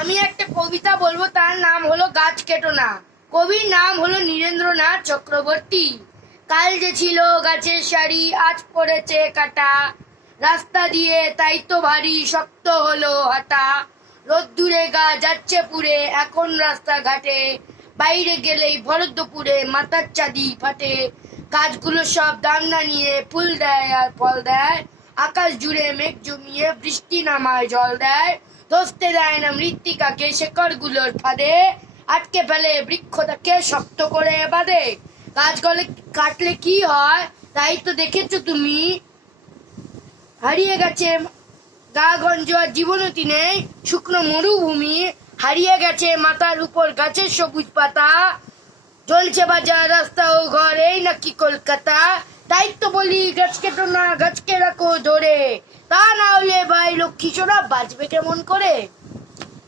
আমি একটা কবিতা বলবো, তার নাম হলো গাছ কেটো না। কবির নাম হলো নীরেন্দ্রনাথ চক্রবর্তী। কাল যে ছিল গাছের সারি, আজ পড়েছে কাটা। রাস্তা দিয়ে তাই তো ভারী শক্ত হলো হাঁটা। রোদ্দুরে গা যাচ্ছে পুড়ে এখন রাস্তাঘাটে। বাইরে গেলেই ভর দুপুরে মাথার চাঁদি ফাটে। গাছগুলো সব দাম না নিয়ে ফুল দেয় আর ফল দেয়। আকাশ জুড়ে মেঘ জমিয়ে বৃষ্টি নামায় জল দেয়। ধসতে দেয় না মৃত্তিকাকে শেকড় গুলোর ফাঁদে। আটকে ফেলে বৃক্ষটাকে শক্ত করে বাঁধে। গাছগুলো কাটলে কি হয় তাই তো দেখেছো তুমি। হারিয়ে গেছে গা গঞ্জ আর জীবনতি নেই, শুকনো মরুভূমি। হারিয়ে গেছে মাথার উপর গাছের সবুজ পাতা। চলছে বাজার রাস্তা ও ঘর, এই নাকি কলকাতা। তাই তো বলি গাছ কেটো না, গাছকে রাখো ধরে। তা না হলে ভাই লক্ষ্মী সোনা বাঁচবে কেমন করে।